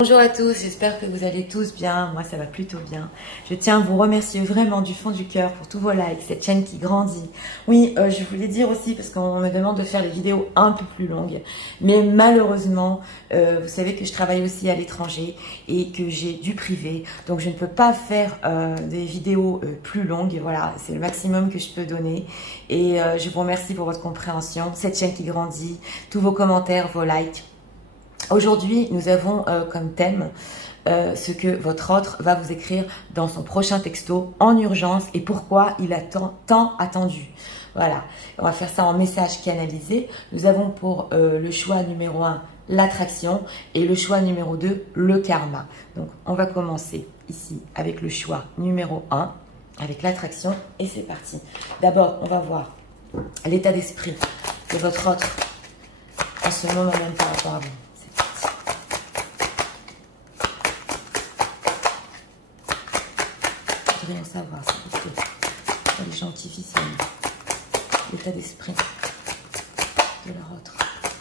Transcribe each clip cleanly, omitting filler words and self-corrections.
Bonjour à tous, j'espère que vous allez tous bien, moi ça va plutôt bien. Je tiens à vous remercier vraiment du fond du cœur pour tous vos likes, cette chaîne qui grandit. Oui, je voulais dire aussi, parce qu'on me demande de faire les vidéos un peu plus longues, mais malheureusement, vous savez que je travaille aussi à l'étranger et que j'ai du privé, donc je ne peux pas faire des vidéos plus longues, voilà, c'est le maximum que je peux donner. Et je vous remercie pour votre compréhension, cette chaîne qui grandit, tous vos commentaires, vos likes. Aujourd'hui, nous avons comme thème ce que votre autre va vous écrire dans son prochain texto en urgence et pourquoi il a tant attendu. Voilà, on va faire ça en message canalisé. Nous avons pour le choix numéro 1, l'attraction, et le choix numéro 2, le karma. Donc, on va commencer ici avec le choix numéro 1, avec l'attraction, et c'est parti. D'abord, on va voir l'état d'esprit de votre autre en ce moment même par rapport à vous. En savoir, s'il vous plaît, pour les gens qui visionnent l'état d'esprit de leur autre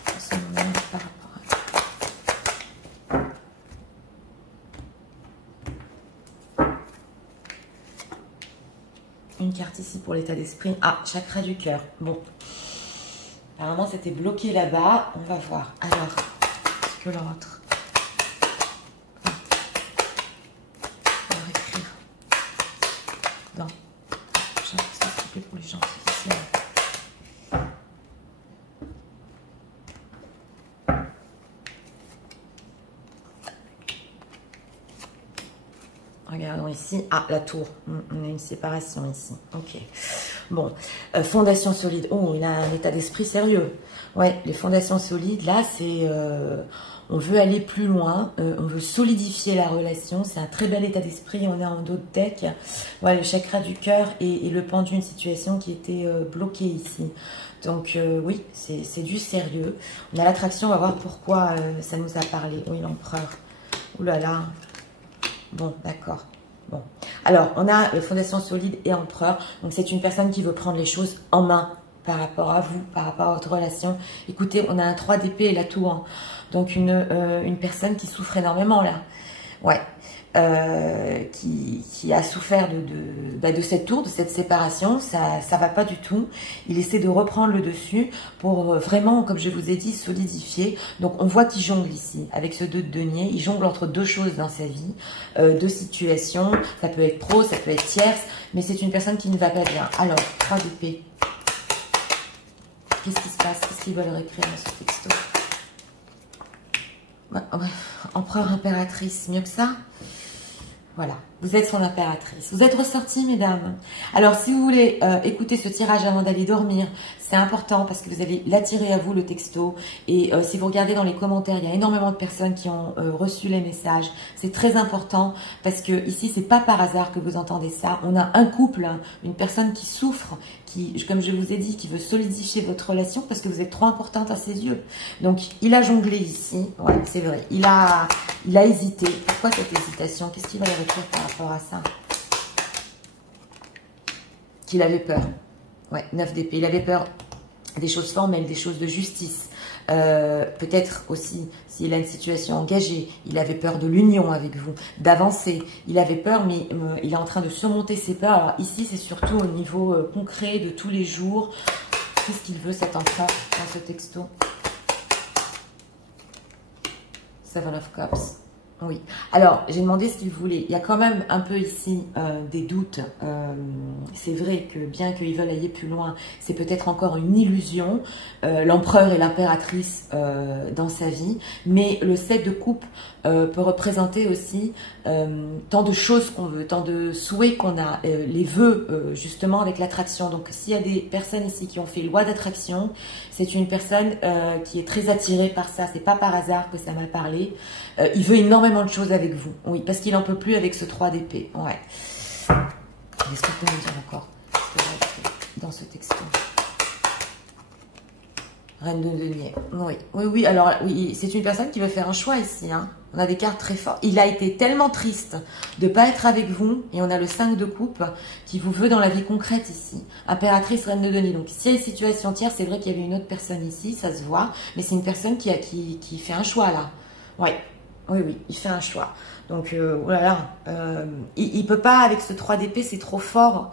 en ce moment par rapport à eux. Une carte ici pour l'état d'esprit. Ah, chakra du cœur. Bon, apparemment c'était bloqué là-bas. On va voir. Alors, ce que leur autre pour les gens difficiles. Regardons ici. Ah, la tour. On a une séparation ici. Ok. Bon. Fondation solide. Oh, il a un état d'esprit sérieux. Ouais, les fondations solides, là, c'est... on veut aller plus loin, on veut solidifier la relation. C'est un très bel état d'esprit. On est en dos de deck. Voilà, le chakra du cœur et le pendu, une situation qui était bloquée ici. Donc oui, c'est du sérieux. On a l'attraction, on va voir pourquoi ça nous a parlé. Oui, l'empereur. Ouh là là. Bon, d'accord. Bon. Alors, on a fondation solide et empereur. Donc, c'est une personne qui veut prendre les choses en main par rapport à vous, par rapport à votre relation. Écoutez, on a un 3 d'épée et la tour. Hein. Donc, une personne qui souffre énormément, là. Ouais. Qui a souffert de cette tour, de cette séparation. Ça va pas du tout. Il essaie de reprendre le dessus pour vraiment, comme je vous ai dit, solidifier. Donc, on voit qu'il jongle ici. Avec ce 2 de denier, il jongle entre deux choses dans sa vie. Deux situations. Ça peut être pro, ça peut être tierce. Mais c'est une personne qui ne va pas bien. Alors, 3 d'épée. Qu'est-ce qui se passe? Qu'est-ce qu'ils veulent écrire dans ce texto? Ouais, empereur, impératrice, mieux que ça? Voilà, vous êtes son impératrice. Vous êtes ressortie, mesdames. Alors, si vous voulez écouter ce tirage avant d'aller dormir, c'est important parce que vous allez l'attirer à vous, le texto. Et si vous regardez dans les commentaires, il y a énormément de personnes qui ont reçu les messages. C'est très important parce que ici, c'est pas par hasard que vous entendez ça. On a un couple, hein, une personne qui souffre, qui, comme je vous ai dit, qui veut solidifier votre relation parce que vous êtes trop importante à ses yeux. Donc, il a jonglé ici. Ouais, c'est vrai. Il a hésité. Pourquoi cette hésitation? Qu'est-ce qu'il va y écrire par rapport à ça? Qu'il avait peur. Ouais, 9 d'épée. Il avait peur des choses formelles, des choses de justice. Peut-être aussi, s'il a une situation engagée, il avait peur de l'union avec vous, d'avancer. Il avait peur, mais il est en train de surmonter ses peurs. Alors ici, c'est surtout au niveau concret de tous les jours. Qu'est-ce qu'il veut, cet empereur, dans ce texto? Seven of Cups. Oui. Alors, j'ai demandé ce qu'il voulait. Il y a quand même un peu ici des doutes. C'est vrai que bien qu'ils veulent aller plus loin, c'est peut-être encore une illusion. L'empereur et l'impératrice dans sa vie. Mais le 7 de coupe peut représenter aussi tant de choses qu'on veut, tant de souhaits qu'on a. Les vœux, justement, avec l'attraction. Donc, s'il y a des personnes ici qui ont fait loi d'attraction, c'est une personne qui est très attirée par ça. C'est pas par hasard que ça m'a parlé. Il veut énormément de choses avec vous. Oui, parce qu'il n'en peut plus avec ce 3 d'épée. Ouais. Qu'est-ce qu'on peut me dire encore dans ce texto? Reine de denier. Oui, oui, oui. Alors, oui, c'est une personne qui veut faire un choix ici. Hein. On a des cartes très fortes. Il a été tellement triste de ne pas être avec vous. Et on a le 5 de coupe qui vous veut dans la vie concrète ici. Impératrice, reine de denier. Donc, s'il y a une situation tierce, c'est vrai qu'il y avait une autre personne ici, ça se voit. Mais c'est une personne qui fait un choix là. Ouais. Oui, oui, il fait un choix. Donc, oh là là, il peut pas avec ce 3 d'épée, c'est trop fort.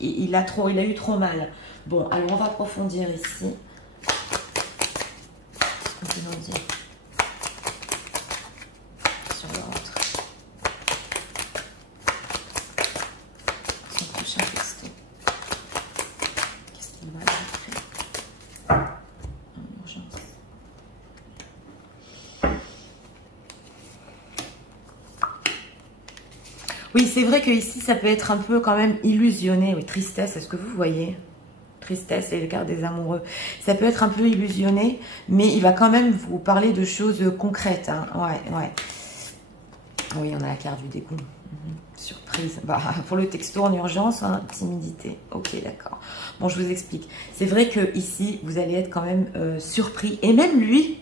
Il a eu trop mal. Bon, alors on va approfondir ici. On peut nous dire sur le ventre. Son prochain texto. Qu'est-ce qu'il va écrire en urgence? Oui, c'est vrai que ici, ça peut être un peu quand même illusionné. Oui, tristesse, est-ce que vous voyez? Tristesse et le cœur des amoureux. Ça peut être un peu illusionné, mais il va quand même vous parler de choses concrètes. Hein. Ouais, ouais. Oui, on a la carte du dégoût. Surprise. Bah, pour le texto en urgence, hein, timidité. Ok, d'accord. Bon, je vous explique. C'est vrai que ici, vous allez être quand même surpris. Et même lui,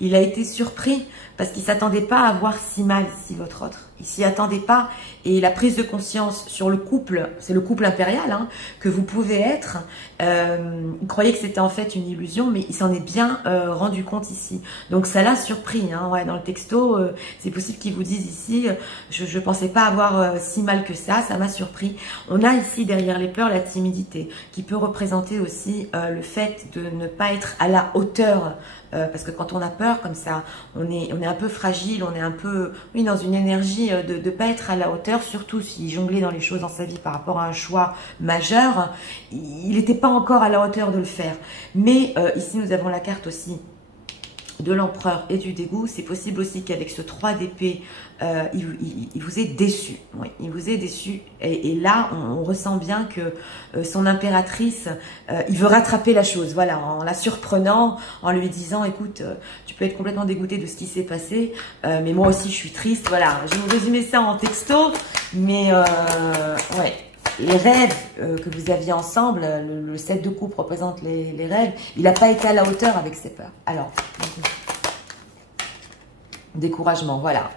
il a été surpris parce qu'il ne s'attendait pas à voir si mal ici votre autre. Il s'y attendait pas. Et la prise de conscience sur le couple, c'est le couple impérial hein, que vous pouvez être. Il croyait que c'était en fait une illusion, mais il s'en est bien rendu compte ici. Donc ça l'a surpris. Hein, ouais, dans le texto, c'est possible qu'ils vous disent ici, je ne pensais pas avoir si mal que ça m'a surpris. On a ici derrière les peurs la timidité qui peut représenter aussi le fait de ne pas être à la hauteur. Parce que quand on a peur comme ça, on est un peu fragile, on est un peu oui, dans une énergie de ne pas être à la hauteur, surtout s'il jonglait dans les choses dans sa vie par rapport à un choix majeur. Il n'était pas encore à la hauteur de le faire. Mais ici, nous avons la carte aussi de l'empereur et du dégoût. C'est possible aussi qu'avec ce 3 d'épée, il vous est déçu. Oui, il vous est déçu. Et là, on ressent bien que son impératrice, il veut rattraper la chose. Voilà, en la surprenant, en lui disant, écoute, tu peux être complètement dégoûté de ce qui s'est passé, mais moi aussi, je suis triste. Voilà, je vais vous résumer ça en texto. Mais, ouais. Les rêves que vous aviez ensemble, le 7 de coupe représente les rêves, il n'a pas été à la hauteur avec ses peurs. Alors, découragement, voilà.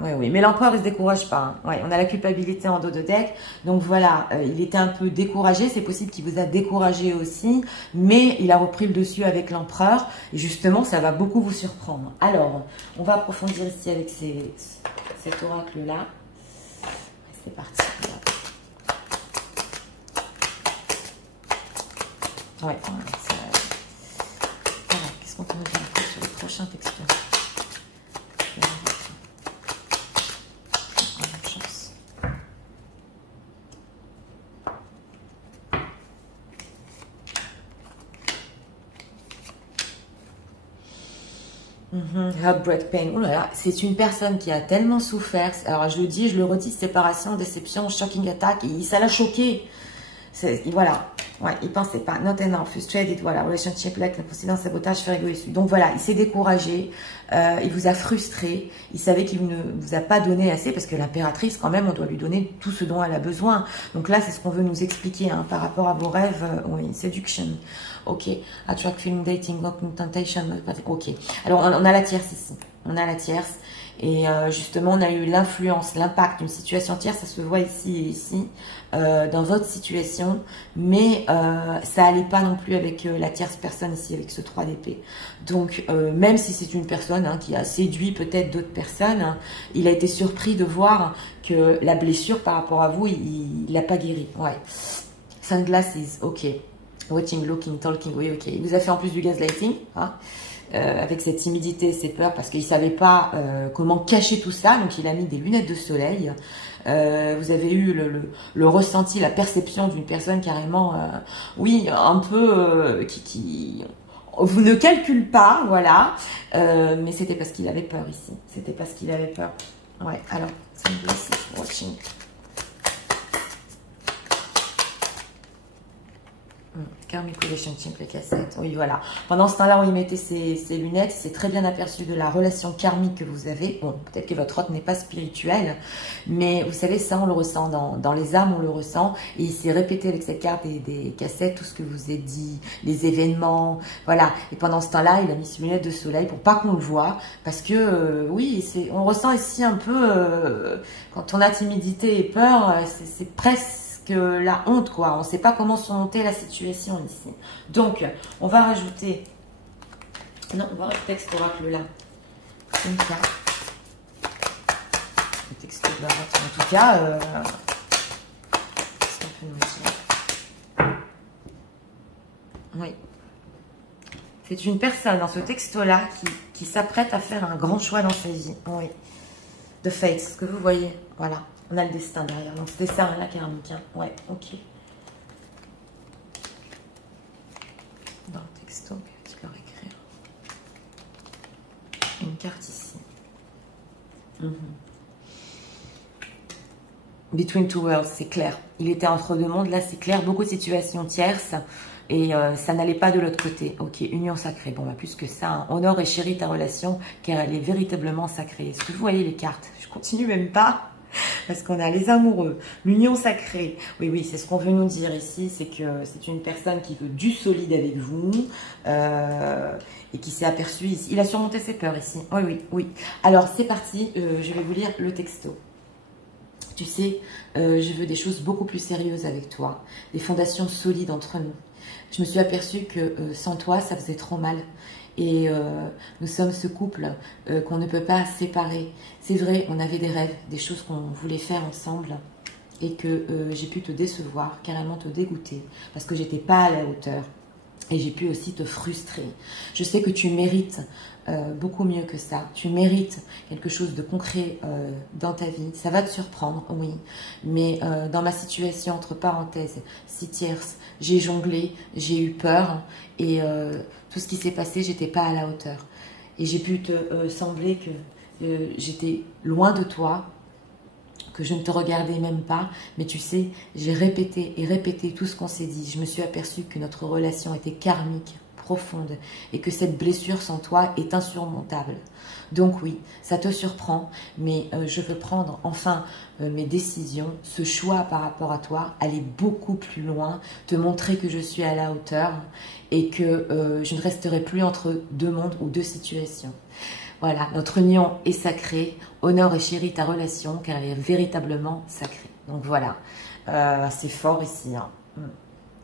Oui, oui, mais l'empereur, il ne se décourage pas. Hein. Ouais, on a la culpabilité en dos de deck. Donc voilà, il était un peu découragé. C'est possible qu'il vous a découragé aussi, mais il a repris le dessus avec l'empereur. Et justement, ça va beaucoup vous surprendre. Alors, on va approfondir ici avec cet oracle-là. C'est parti. Ouais, voilà, qu'est-ce qu'on peut nous dire sur le prochain texto? Heartbreak pain. Oh là là, c'est une personne qui a tellement souffert. Alors je le dis, je le redis, séparation, déception, shocking attack. Et ça l'a choqué. Voilà. Ouais, il pensait pas. Not enough, frustrated, voilà. Relationship lack, précédent sabotage, faire égoïste. Donc voilà, il s'est découragé. Il vous a frustré. Il savait qu'il ne vous a pas donné assez parce que l'impératrice, quand même, on doit lui donner tout ce dont elle a besoin. Donc là, c'est ce qu'on veut nous expliquer hein, par rapport à vos rêves. Oui, seduction. Ok. Attract, feeling, dating, temptation. Ok. Alors, on a la tierce ici. On a la tierce. Et justement, on a eu l'influence, l'impact d'une situation tierce, ça se voit ici et ici, dans votre situation, mais ça n'allait pas non plus avec la tierce personne ici, avec ce 3 d'épée. Donc, même si c'est une personne hein, qui a séduit peut-être d'autres personnes, hein, il a été surpris de voir que la blessure par rapport à vous, il l'a pas guéri. Ouais. Sunglasses, ok. Watching, looking, talking, oui, ok. Il vous a fait en plus du gaslighting, hein. Avec cette timidité, ses peurs, parce qu'il ne savait pas comment cacher tout ça, donc il a mis des lunettes de soleil. Vous avez eu le ressenti, la perception d'une personne carrément, oui, un peu, qui vous ne calcule pas, voilà, mais c'était parce qu'il avait peur ici, c'était parce qu'il avait peur. Ouais, alors, watching. Karmic Relationship, les cassettes. Oui, voilà. Pendant ce temps-là où il mettait ses lunettes, il s'est très bien aperçu de la relation karmique que vous avez. Bon, peut-être que votre hôte n'est pas spirituel, mais vous savez, ça, on le ressent. Dans les âmes, on le ressent. Et il s'est répété avec cette carte des cassettes, tout ce que vous ai dit, les événements, voilà. Et pendant ce temps-là, il a mis ses lunettes de soleil pour pas qu'on le voit. Parce que, oui, on ressent ici un peu, quand on a timidité et peur, c'est presque que la honte, quoi. On ne sait pas comment surmonter la situation ici. Donc, on va rajouter... Non, on va rajouter cet oracle-là. Une carte. bah, en tout cas, qu'est-ce qu'on peut nous dire? Oui. C'est une personne dans ce texto-là qui s'apprête à faire un grand choix dans sa vie. Oui. The Fate, ce que vous voyez. Voilà. On a le destin derrière. Donc, ce destin-là karmique. Hein. Ouais, ok. Dans le texto, qu'est-ce qu'il leur écrire? Une carte ici. Between two worlds, c'est clair. Il était entre deux mondes, là c'est clair. Beaucoup de situations tierces et ça n'allait pas de l'autre côté. Ok, union sacrée. Bon, bah, plus que ça. Hein. Honore et chéris ta relation car elle est véritablement sacrée. Est-ce que vous voyez les cartes? Je continue même pas parce qu'on a les amoureux, l'union sacrée. Oui, oui, c'est ce qu'on veut nous dire ici. C'est que c'est une personne qui veut du solide avec vous et qui s'est aperçu ici. Il a surmonté ses peurs ici. Oui, oui, oui. Alors, c'est parti. Je vais vous lire le texto. Tu sais, je veux des choses beaucoup plus sérieuses avec toi, des fondations solides entre nous. Je me suis aperçue que sans toi, ça faisait trop mal. Et nous sommes ce couple qu'on ne peut pas séparer. C'est vrai, on avait des rêves, des choses qu'on voulait faire ensemble. Et que j'ai pu te décevoir, carrément te dégoûter, parce que j'étais pas à la hauteur. Et j'ai pu aussi te frustrer. Je sais que tu mérites beaucoup mieux que ça. Tu mérites quelque chose de concret dans ta vie. Ça va te surprendre, oui. Mais dans ma situation, entre parenthèses, si tierce, j'ai jonglé, j'ai eu peur. Et tout ce qui s'est passé, j'étais pas à la hauteur. Et j'ai pu te sembler que j'étais loin de toi, que je ne te regardais même pas, mais tu sais, j'ai répété et répété tout ce qu'on s'est dit. Je me suis aperçue que notre relation était karmique, profonde, et que cette blessure sans toi est insurmontable. Donc oui, ça te surprend, mais je veux prendre enfin mes décisions, ce choix par rapport à toi, aller beaucoup plus loin, te montrer que je suis à la hauteur et que je ne resterai plus entre deux mondes ou deux situations. Voilà, notre union est sacrée, honore et chéris ta relation car elle est véritablement sacrée. Donc voilà, c'est fort ici. Hein.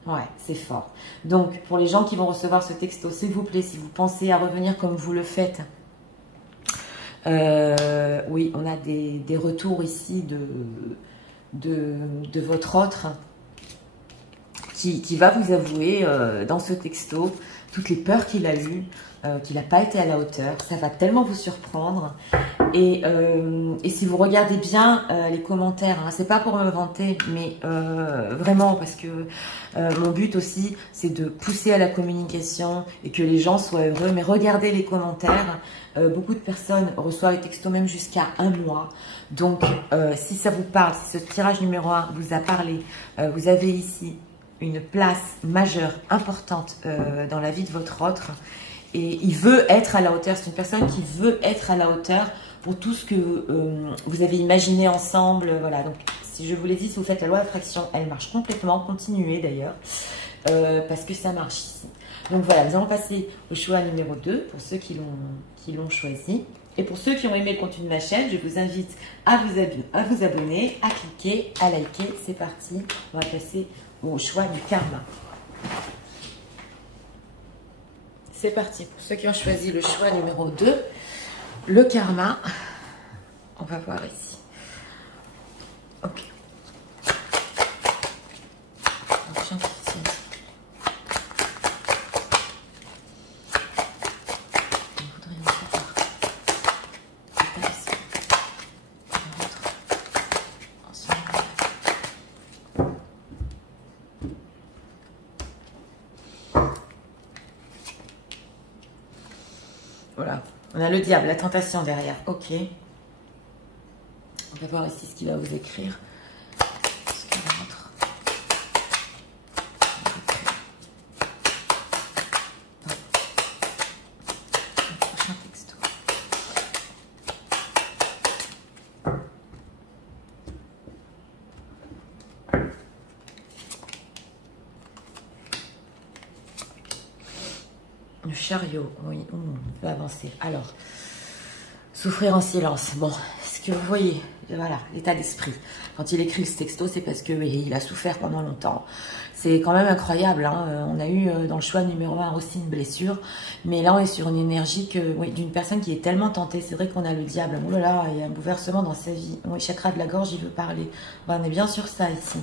Ouais, c'est fort. Donc pour les gens qui vont recevoir ce texto, s'il vous plaît, si vous pensez à revenir comme vous le faites, oui, on a des retours ici de votre autre qui va vous avouer dans ce texto toutes les peurs qu'il a eues, qu'il n'a pas été à la hauteur. Ça va tellement vous surprendre. Et si vous regardez bien les commentaires, hein, c'est pas pour me vanter, mais vraiment parce que mon but aussi, c'est de pousser à la communication et que les gens soient heureux. Mais regardez les commentaires. Beaucoup de personnes reçoivent les textos même jusqu'à 1 mois. Donc, si ça vous parle, si ce tirage numéro 1 vous a parlé, vous avez ici une place majeure, importante dans la vie de votre autre. Et il veut être à la hauteur. C'est une personne qui veut être à la hauteur pour tout ce que vous avez imaginé ensemble. Voilà. Donc, si je vous l'ai dit, si vous faites la loi d'attraction, elle marche complètement. Continuez d'ailleurs, parce que ça marche ici. Donc voilà, nous allons passer au choix numéro 2 pour ceux qui l'ont choisi. Et pour ceux qui ont aimé le contenu de ma chaîne, je vous invite à vous abonner, à cliquer, à liker. C'est parti. On va passer au choix du karma. C'est parti. Pour ceux qui ont choisi le choix numéro 2, le karma. On va voir ici. Ok. Voilà, on a le diable, la tentation derrière. Ok. On va voir ici ce qu'il va vous écrire. Prochain texto. Le chariot, oui, on peut avancer. Alors, souffrir en silence. Bon, que vous voyez, voilà, l'état d'esprit. Quand il écrit ce texto, c'est parce que oui, il a souffert pendant longtemps. C'est quand même incroyable, hein. On a eu dans le choix numéro 1 aussi une blessure, mais là on est sur une énergie oui, d'une personne qui est tellement tentée. C'est vrai qu'on a le diable, oh là là, il y a un bouleversement dans sa vie. Oui, chakra de la gorge, il veut parler. On est bien sur ça ici.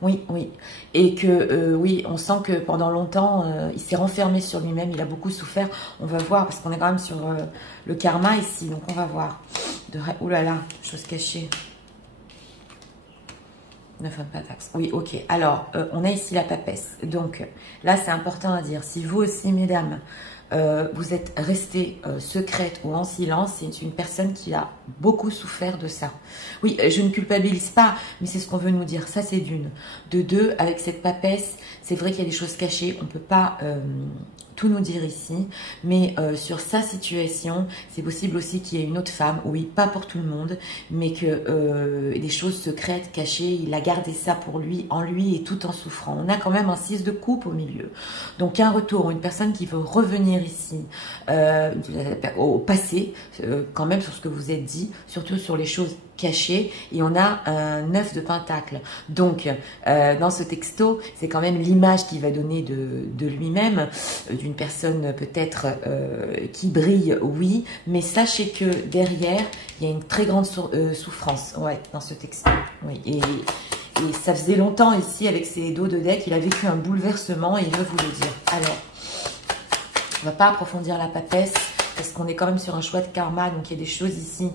Oui, oui. Et que, oui, on sent que pendant longtemps, il s'est renfermé sur lui-même, il a beaucoup souffert. On va voir, parce qu'on est quand même sur le karma ici, donc on va voir. Ouh là là, chose cachée. 9 de pentacle. Oui, ok. Alors, on a ici la papesse. Donc, là, c'est important à dire. Si vous aussi, mesdames, vous êtes restée secrète ou en silence, c'est une personne qui a beaucoup souffert de ça. Oui, je ne culpabilise pas, mais c'est ce qu'on veut nous dire. Ça, c'est d'une. De deux, avec cette papesse, c'est vrai qu'il y a des choses cachées. On ne peut pas tout nous dire ici, mais sur sa situation, c'est possible aussi qu'il y ait une autre femme, oui, pas pour tout le monde, mais que des choses secrètes, cachées, il a gardé ça pour lui, en lui et tout en souffrant. On a quand même un 6 de coupe au milieu. Donc un retour, une personne qui veut revenir ici au passé, quand même sur ce que vous êtes dit, surtout sur les choses cachées, et on a un 9 de pentacle. Donc dans ce texto, c'est quand même l'image qu'il va donner de lui-même, d'une personne peut-être qui brille, oui, mais sachez que derrière, il y a une très grande souffrance, ouais, dans ce texto. Oui, et ça faisait longtemps ici, avec ses dos de deck, il a vécu un bouleversement et il veut vous le dire. Alors, on ne va pas approfondir la papesse, parce qu'on est quand même sur un choix de karma, donc il y a des choses ici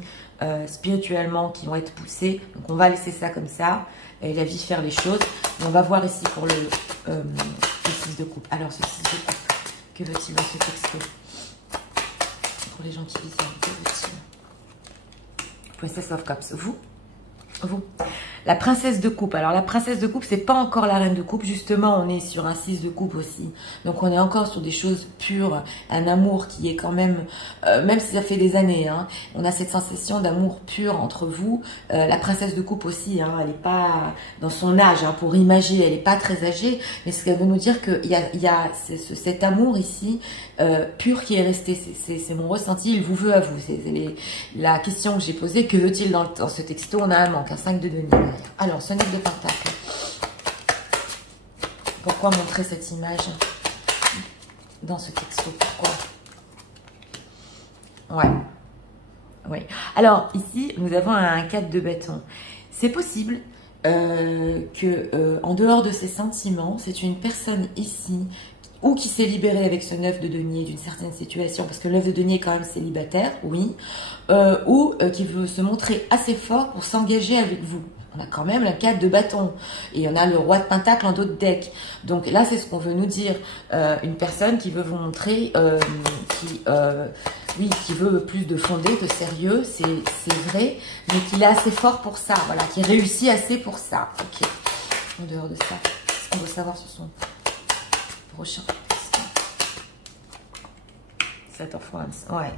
spirituellement qui vont être poussées. Donc on va laisser ça comme ça, et la vie faire les choses. Et on va voir ici pour le 6 de coupe. Alors, ce 6 de coupe, que veut-il dans ce texto? Pour les gens qui lisent, que veut-il? Princess of Cups. Vous, la princesse de coupe. Alors la princesse de coupe, c'est pas encore la reine de coupe. Justement, on est sur un 6 de coupe aussi. Donc on est encore sur des choses pures, un amour qui est quand même, même si ça fait des années, hein, on a cette sensation d'amour pur entre vous. La princesse de coupe aussi, hein, elle n'est pas dans son âge, hein, pour imager, elle n'est pas très âgée, mais ce qu'elle veut nous dire qu'il y a cet amour ici pur qui est resté. C'est mon ressenti. Il vous veut à vous. C'est la question que j'ai posée. Que veut-il dans ce texto? On a un manque, un 5 de denier. Alors, ce 9 de pentacle. Pourquoi montrer cette image dans ce texto? Pourquoi? Ouais. Oui. Alors, ici, nous avons un 4 de bâton. C'est possible que, en dehors de ses sentiments, c'est une personne ici ou qui s'est libérée avec ce 9 de denier d'une certaine situation, parce que le 9 de denier est quand même célibataire, oui, ou qui veut se montrer assez fort pour s'engager avec vous. On a quand même la 4 de bâton et on a le roi de pentacle en dos de deck. Donc là, c'est ce qu'on veut nous dire. Une personne qui veut vous montrer, qui veut plus de fondé, de sérieux, c'est vrai, mais qu'il est assez fort pour ça, voilà, qui réussit assez pour ça. Ok. En dehors de ça, ce qu'on veut savoir sur son prochain. Set of Wands, ouais.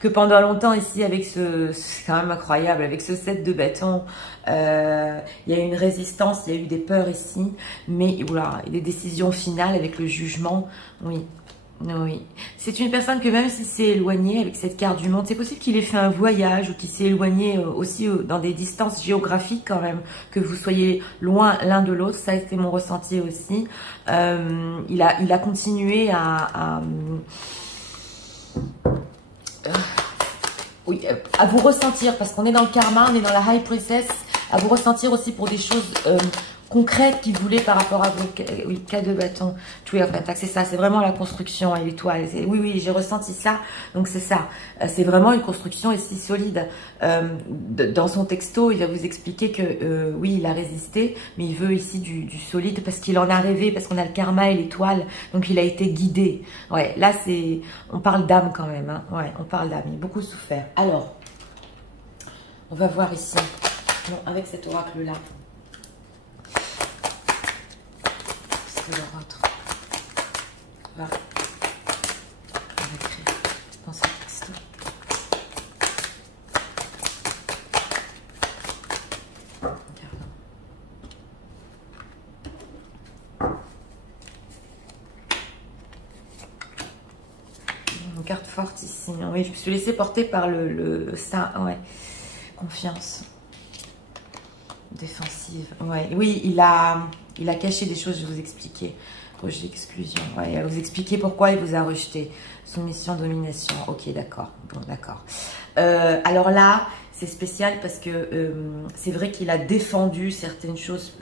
Que pendant longtemps ici avec c'est quand même incroyable, avec ce 7 de bâton, il y a eu une résistance, il y a eu des peurs ici, mais voilà, des décisions finales avec le jugement, oui. Oui, c'est une personne que même si c'est éloigné avec cette carte du monde, c'est possible qu'il ait fait un voyage ou qu'il s'est éloigné aussi dans des distances géographiques quand même, que vous soyez loin l'un de l'autre, ça a été mon ressenti aussi. Il a continué oui, à vous ressentir, parce qu'on est dans le karma, on est dans la High Princess, à vous ressentir aussi pour des choses concrètes qu'il voulait par rapport à vos 4 de bâton. C'est ça, c'est vraiment la construction et l'étoile. Oui, j'ai ressenti ça, donc c'est ça. C'est vraiment une construction ici solide. Dans son texto, il va vous expliquer que oui, il a résisté, mais il veut ici du solide parce qu'il en a rêvé, parce qu'on a le karma et l'étoile, donc il a été guidé. Ouais, là, on parle d'âme quand même. Hein. Ouais, on parle d'âme, il a beaucoup souffert. Alors, on va voir ici, bon, avec cet oracle-là. L'autre. Voilà. On va écrire dans ce texto. Une carte forte ici. Oui, je me suis laissée porter par ça, ouais. Confiance. Défensive, ouais. Oui, il a caché des choses, je vais vous expliquer. Rejet, exclusion, ouais. Il va vous expliquer pourquoi il vous a rejeté. Soumission, domination, ok, d'accord. Bon, d'accord. Alors là, c'est spécial parce que c'est vrai qu'il a défendu certaines choses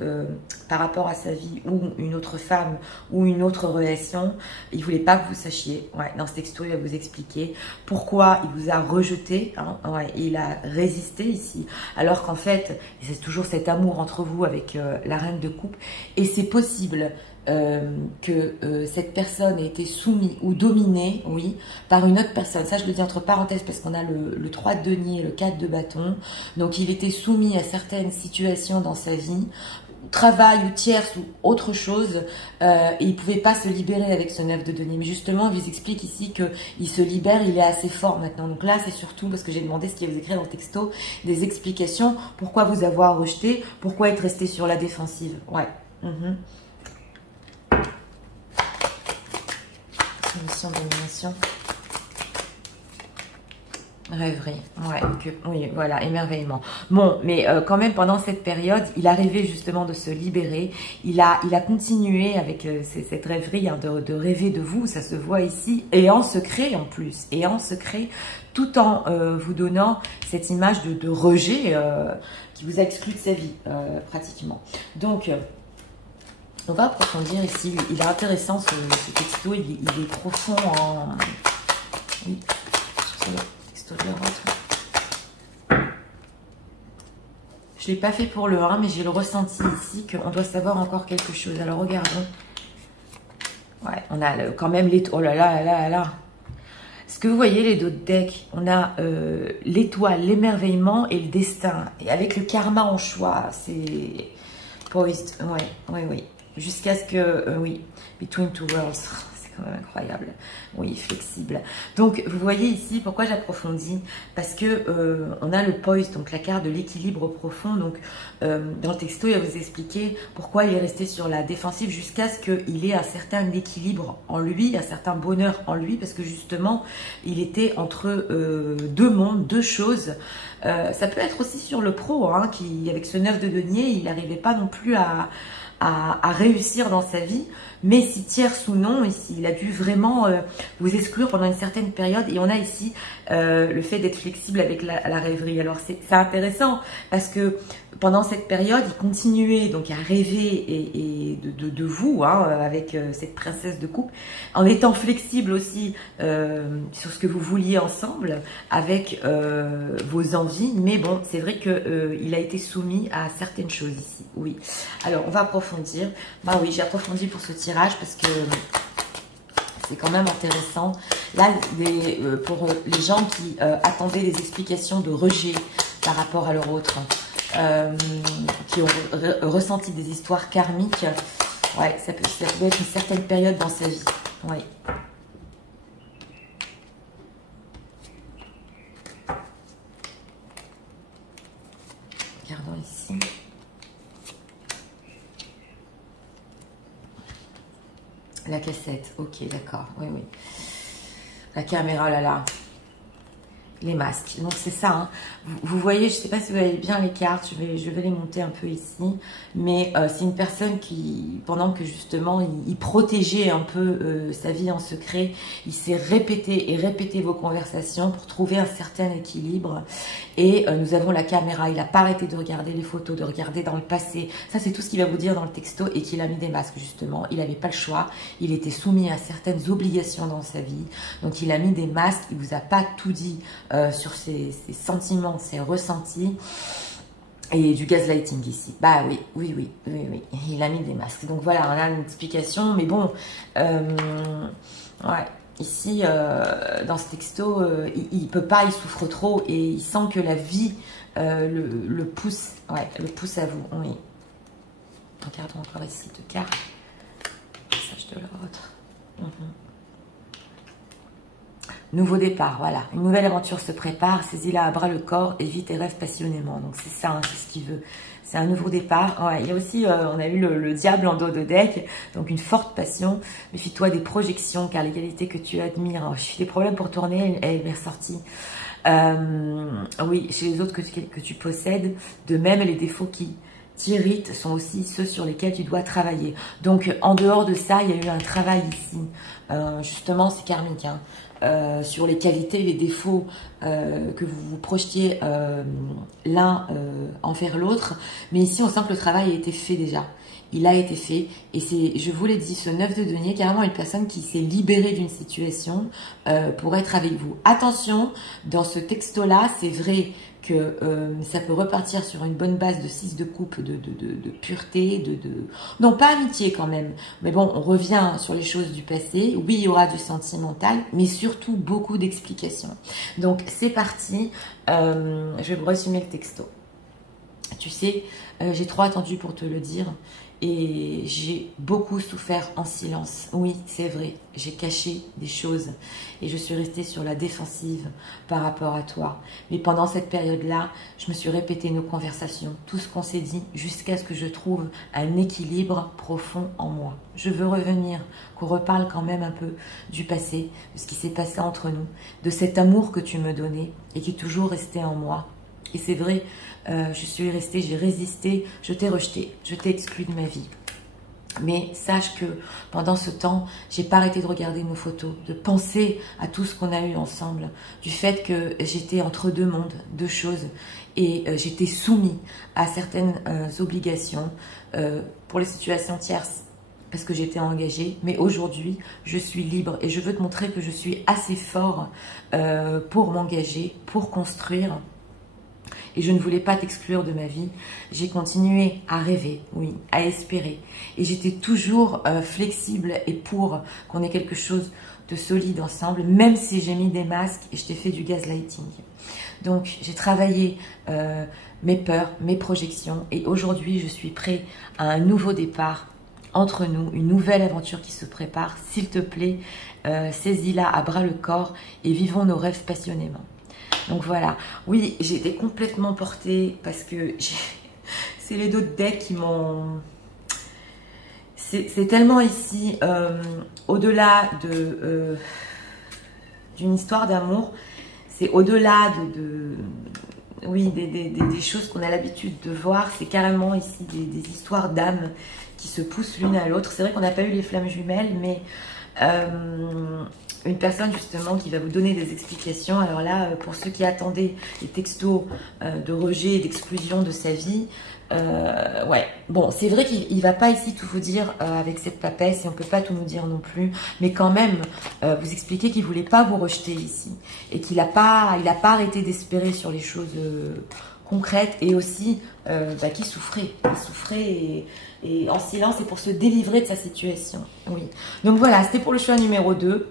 par rapport à sa vie ou une autre femme ou une autre relation. Il voulait pas que vous sachiez. Ouais, dans ce texto, il va vous expliquer pourquoi il vous a rejeté. Hein, ouais, il a résisté ici. Alors qu'en fait, c'est toujours cet amour entre vous avec la reine de coupe. Et c'est possible que cette personne ait été soumise ou dominée, oui, par une autre personne. Ça, je le dis entre parenthèses parce qu'on a le 3 de denier et le 4 de bâton. Donc, il était soumis à certaines situations dans sa vie, travail ou tierce ou autre chose, et il ne pouvait pas se libérer avec ce 9 de denier. Mais justement, il vous explique ici qu'il se libère, il est assez fort maintenant. Donc là, c'est surtout parce que j'ai demandé ce qu'il vous écrit dans le texto, des explications, pourquoi vous avoir rejeté, pourquoi être resté sur la défensive. Ouais. Mission, domination, rêverie, ouais, oui, voilà, émerveillement. Bon, mais quand même pendant cette période, il arrivait justement de se libérer. Il a continué avec cette rêverie hein, de rêver de vous, ça se voit ici, et en secret en plus, et en secret, tout en vous donnant cette image de rejet qui vous a exclu de sa vie pratiquement. Donc on va approfondir ici. Il est intéressant ce texto. Il est profond en... Oui, sur le texto de l'autre. Je ne l'ai pas fait pour le 1, mais j'ai le ressenti ici qu'on doit savoir encore quelque chose. Alors regardons. Ouais, on a quand même les... Oh là là là là. Est-ce que vous voyez les deux decks? On a l'étoile, l'émerveillement et le destin. Et avec le karma en choix, c'est... Poised. Oui. Jusqu'à ce que, oui, Between Two Worlds, c'est quand même incroyable. Oui, flexible. Donc, vous voyez ici, pourquoi j'approfondis? Parce que on a le poised, donc la carte de l'équilibre profond. Donc, dans le texto, il va vous expliquer pourquoi il est resté sur la défensive jusqu'à ce qu'il ait un certain équilibre en lui, un certain bonheur en lui, parce que justement, il était entre deux mondes, deux choses. Ça peut être aussi sur le pro, hein, qui, avec ce 9 de denier, il n'arrivait pas non plus à réussir dans sa vie, mais si tierce ou non, ici, il a dû vraiment vous exclure pendant une certaine période. Et on a ici le fait d'être flexible avec la rêverie. Alors c'est intéressant parce que pendant cette période, il continuait donc à rêver de vous, hein, avec cette princesse de coupe, en étant flexible aussi sur ce que vous vouliez ensemble, avec vos envies. Mais bon, c'est vrai que il a été soumis à certaines choses ici. Oui. Alors, on va approfondir. Bah oui, j'ai approfondi pour ce tirage parce que c'est quand même intéressant. Là, pour les gens qui attendaient des explications de rejet par rapport à leur autre, qui ont ressenti des histoires karmiques, ouais, ça peut être une certaine période dans sa vie. Ouais. Regardons ici. La cassette, ok, d'accord, oui. La caméra, là, là. Les masques, donc c'est ça, hein. Vous voyez, je ne sais pas si vous voyez bien les cartes, je vais les monter un peu ici, mais c'est une personne qui, pendant que justement il protégeait un peu sa vie en secret, il s'est répété vos conversations pour trouver un certain équilibre. Et nous avons la caméra, il n'a pas arrêté de regarder les photos, de regarder dans le passé. Ça, c'est tout ce qu'il va vous dire dans le texto, et qu'il a mis des masques, justement. Il n'avait pas le choix, il était soumis à certaines obligations dans sa vie. Donc, il a mis des masques, il ne vous a pas tout dit sur ses sentiments, ses ressentis. Et du gaslighting ici. Bah oui. Il a mis des masques. Donc, voilà, on a une explication, mais bon, ouais. Ici, dans ce texto, il peut pas, il souffre trop et il sent que la vie le pousse, ouais, le pousse à vous. Oui. Regardons encore ici deux cartes. Message de l'autre. Nouveau départ, voilà. Une nouvelle aventure se prépare, saisis-la à bras le corps et vis tes rêves passionnément. Donc c'est ça, hein, c'est ce qu'il veut. C'est un nouveau départ. Ouais, il y a aussi, on a eu le diable en dos de deck, donc une forte passion. Méfie-toi des projections, car les qualités que tu admires. Alors, j'ai eu des problèmes pour tourner, elle est ressortie. Oui, chez les autres que tu possèdes, de même les défauts qui t'irritent sont aussi ceux sur lesquels tu dois travailler. Donc en dehors de ça, il y a eu un travail ici. Justement, c'est karmique, hein. Sur les qualités et les défauts que vous vous projetiez l'un envers l'autre. Mais ici, on sent que le travail a été fait déjà. Il a été fait. Et c'est, je vous l'ai dit, ce 9 de denier, carrément une personne qui s'est libérée d'une situation pour être avec vous. Attention, dans ce texto-là, c'est vrai que ça peut repartir sur une bonne base de 6 de coupe, de pureté, non, pas amitié quand même, mais bon, on revient sur les choses du passé. Oui, il y aura du sentimental, mais surtout beaucoup d'explications. Donc, c'est parti. Je vais vous résumer le texto. Tu sais, j'ai trop attendu pour te le dire. Et j'ai beaucoup souffert en silence. Oui, c'est vrai, j'ai caché des choses et je suis restée sur la défensive par rapport à toi. Mais pendant cette période-là, je me suis répété nos conversations, tout ce qu'on s'est dit, jusqu'à ce que je trouve un équilibre profond en moi. Je veux revenir, qu'on reparle quand même un peu du passé, de ce qui s'est passé entre nous, de cet amour que tu me donnais et qui est toujours resté en moi. Et c'est vrai, je suis restée, j'ai résisté, je t'ai rejeté, je t'ai exclu de ma vie. Mais sache que pendant ce temps, j'ai pas arrêté de regarder nos photos, de penser à tout ce qu'on a eu ensemble, du fait que j'étais entre deux mondes, deux choses, et j'étais soumise à certaines obligations pour les situations tierces, parce que j'étais engagée. Mais aujourd'hui, je suis libre et je veux te montrer que je suis assez fort pour m'engager, pour construire. Et je ne voulais pas t'exclure de ma vie. J'ai continué à rêver, oui, à espérer. Et j'étais toujours flexible et pour qu'on ait quelque chose de solide ensemble, même si j'ai mis des masques et je t'ai fait du gaslighting. Donc, j'ai travaillé mes peurs, mes projections. Et aujourd'hui, je suis prêt à un nouveau départ entre nous, une nouvelle aventure qui se prépare. S'il te plaît, saisis-la à bras le corps et vivons nos rêves passionnément. Donc voilà, oui, j'ai été complètement portée parce que c'est les deux decks qui m'ont... C'est tellement ici, au-delà d'une histoire d'amour, c'est au-delà oui, des choses qu'on a l'habitude de voir, c'est carrément ici des histoires d'âmes qui se poussent l'une à l'autre. C'est vrai qu'on n'a pas eu les flammes jumelles, mais... une personne justement qui va vous donner des explications. Alors là, pour ceux qui attendaient les textos de rejet et d'exclusion de sa vie, ouais, bon, c'est vrai qu'il ne va pas ici tout vous dire avec cette papesse et on ne peut pas tout nous dire non plus, mais quand même, vous expliquer qu'il ne voulait pas vous rejeter ici et qu'il n'a pas arrêté d'espérer sur les choses concrètes et aussi qu'il souffrait. Il souffrait et en silence et pour se délivrer de sa situation. Oui. Donc voilà, c'était pour le choix numéro 2.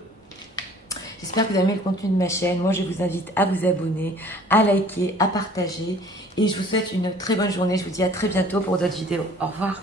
J'espère que vous avez aimé le contenu de ma chaîne. Moi, je vous invite à vous abonner, à liker, à partager. Et je vous souhaite une très bonne journée. Je vous dis à très bientôt pour d'autres vidéos. Au revoir.